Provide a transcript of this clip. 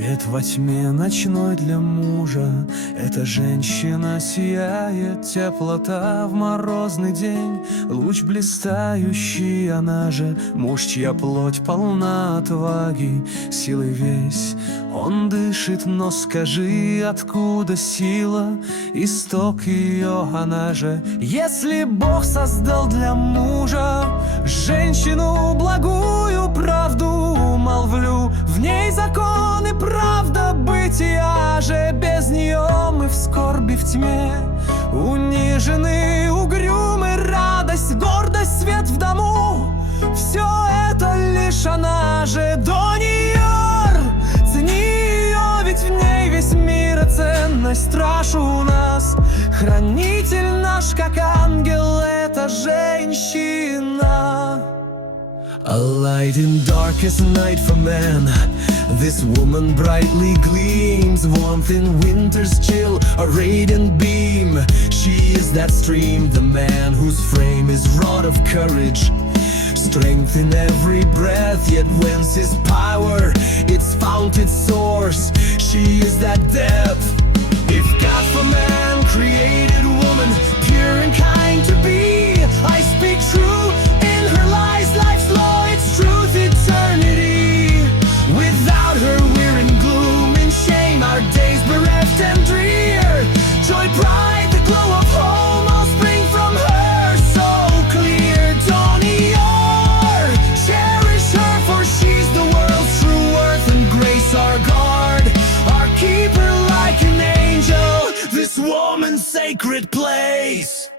Свет во тьме ночной для мужа. Эта женщина сияет, теплота в морозный день. Луч блистающий, она же муж, чья плоть полна отваги. Силой весь он дышит, но скажи, откуда сила? Исток ее, она же. Если Бог создал для мужа женщину благую, правду молвлю, в ней закон и правда бытия же. Без нее мы в скорби, в тьме, унижены, угрюмы. Радость, гордость, свет в дому, все это лишь она же. До нее цени ее, ведь в ней весь мир и ценность. Страж у нас, хранитель наш, как ангел, это женщина. A light in darkest night for man. This woman brightly gleams, warmth in winter's chill, a radiant beam. She is that stream, the man whose frame is wrought of courage. Strength in every breath, yet whence his power? It's found its source. She is that depth. If God for man created woman, pure and kind to be, I speak true in her lies, life's law, its truth, eternity. Without her we're in gloom, in shame, our days bereft and drear. Joy, pride, the glow of home, all spring from her, so clear. Don't cherish her, for she's the world's true worth and grace, our guard, our keeper like an angel, this woman's sacred place.